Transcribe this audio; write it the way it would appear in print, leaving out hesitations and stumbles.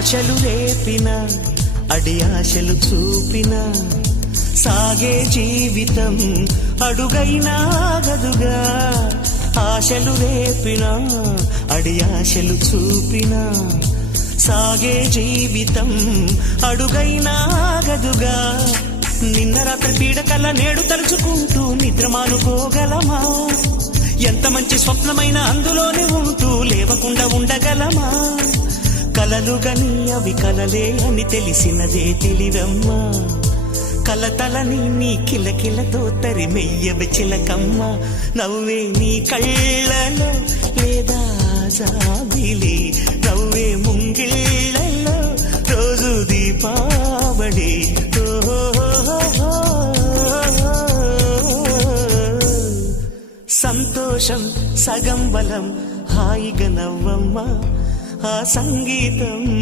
ఆశలు రేపిన అడి ఆశలు చూపిన సాగే జీవితం అడుగైనా ఆగదుగా. ఆశలు రేపిన అడి ఆశలు చూపిన సాగే జీవితం అడుగైనా ఆగదుగా. నిన్న రాత్రి పీడకల నేడు తలుచుకుంటూ నిద్రమానుకోగలమా? ఎంత మంచి స్వప్నమైన అందులోనే ఉంటూ లేవకుండా ఉండగలమా? కలలుగని అవి కలలే అని తెలిసినదే తెలివమ్మా. కలతలని నీ కిలకిలతో తరిమెయ్యవి చిలకమ్మ. నవ్వే నీ కళ్ళలో లేదా జాబిలి, నవ్వే ముంగిళ్ళలో రోజు దీపావళి. సంతోషం సగం బలం, హాయిగా నవ్వమ్మ ఆ సంగీతం.